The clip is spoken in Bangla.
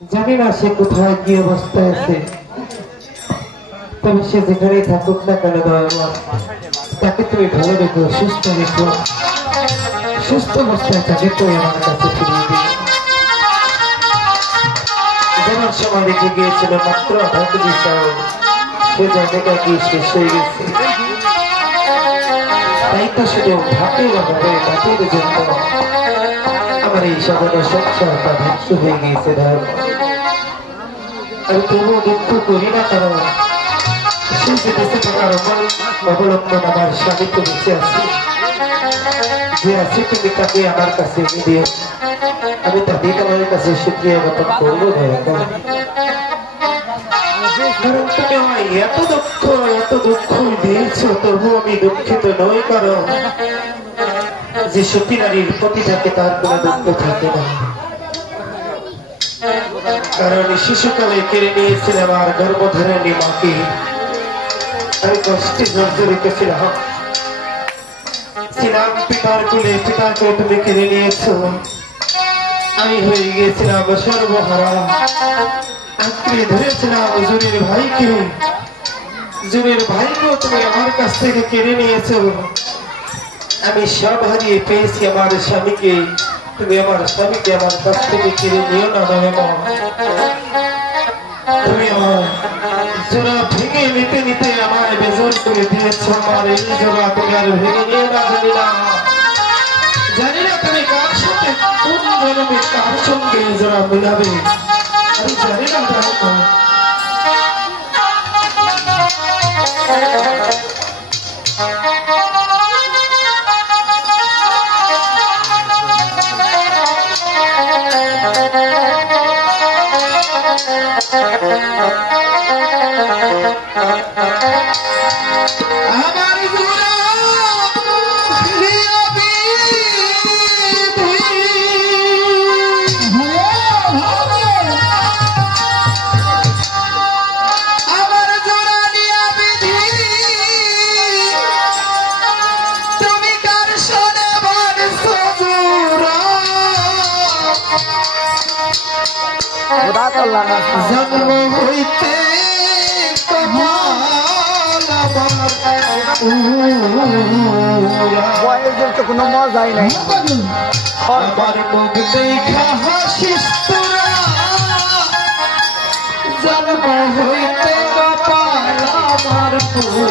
জানি না সে কোথায় কি অবস্থায় আছে, তবে সে যেখানেই থাকুক না কেন দয়াময়, তাকে তুমি ভালো রেখো, সুস্থ রেখো, সুস্থ অবস্থায় তাকে তুমি আমার কাছে ফিরিয়ে দিও। যেমন সময় রেখে গিয়েছিল মাত্র হয়তো বিষয়, সে জায়গাটা কি শেষ হয়ে গেছে। তাই তো শুধু ভাতের অভাবে ভাতের জন্য আমার এই সাধারণ সংসারটা ধ্বংস হয়ে গিয়েছে। আমি তবুও দুঃখ করি না, কারণ সে যে বেঁচে থাকার অবলম্বন আমার স্বামী তো বেঁচে আছে, যে আছে তুমি তাকে আমার কাছে এনে দিও। আমি তাকে তোমার কাছে শুক্রিয়া জ্ঞাপন করবো দয়া করে। কারণ তুমি আমায় এত দুঃখ দিয়েছো, তবু আমি দুঃখিত নই, কারণ যে সতী নারীর প্রতি থাকে তার কোনো দুঃখ থাকে না। কারণ শিশুকালে কেড়ে নিয়েছিল আমার গর্ভধারিণী মাকে, আমি কষ্টে জর্জরিত ছিলাম পিতার কুলে, পিতাকে তুমি কেড়ে নিয়েছো, আমি হয়ে গিয়েছিলাম সর্বহারা। আঁকড়ে ধরেছিলাম জুনির ভাইকেও তুমি আমার কাছ থেকে কেড়ে নিয়েছো। আমি সব হারিয়ে পেয়েছি আমার স্বামীকে, তুমি আমার স্বামীকে আমার কাছ থেকে কেড়ে নিও না দয়াময়। তুমি আমার জোড়া ভেঙে নিতে নিতে আমার বেজর করে দিয়েছ। আমার এই জোড়া তুমি আর ভেঙে নিও না। জানি না তুমি কার সাথে কোন জন্মে কার সঙ্গে এই জোড়া মিলাবে, আমি জানি না দয়াময়। জন্ম হইতে বয়সের তো কোনো মজাই নাই। আমার মুখ দেখা হাসিস তোরা, জন্ম হইতে কপাল আমার পুরা।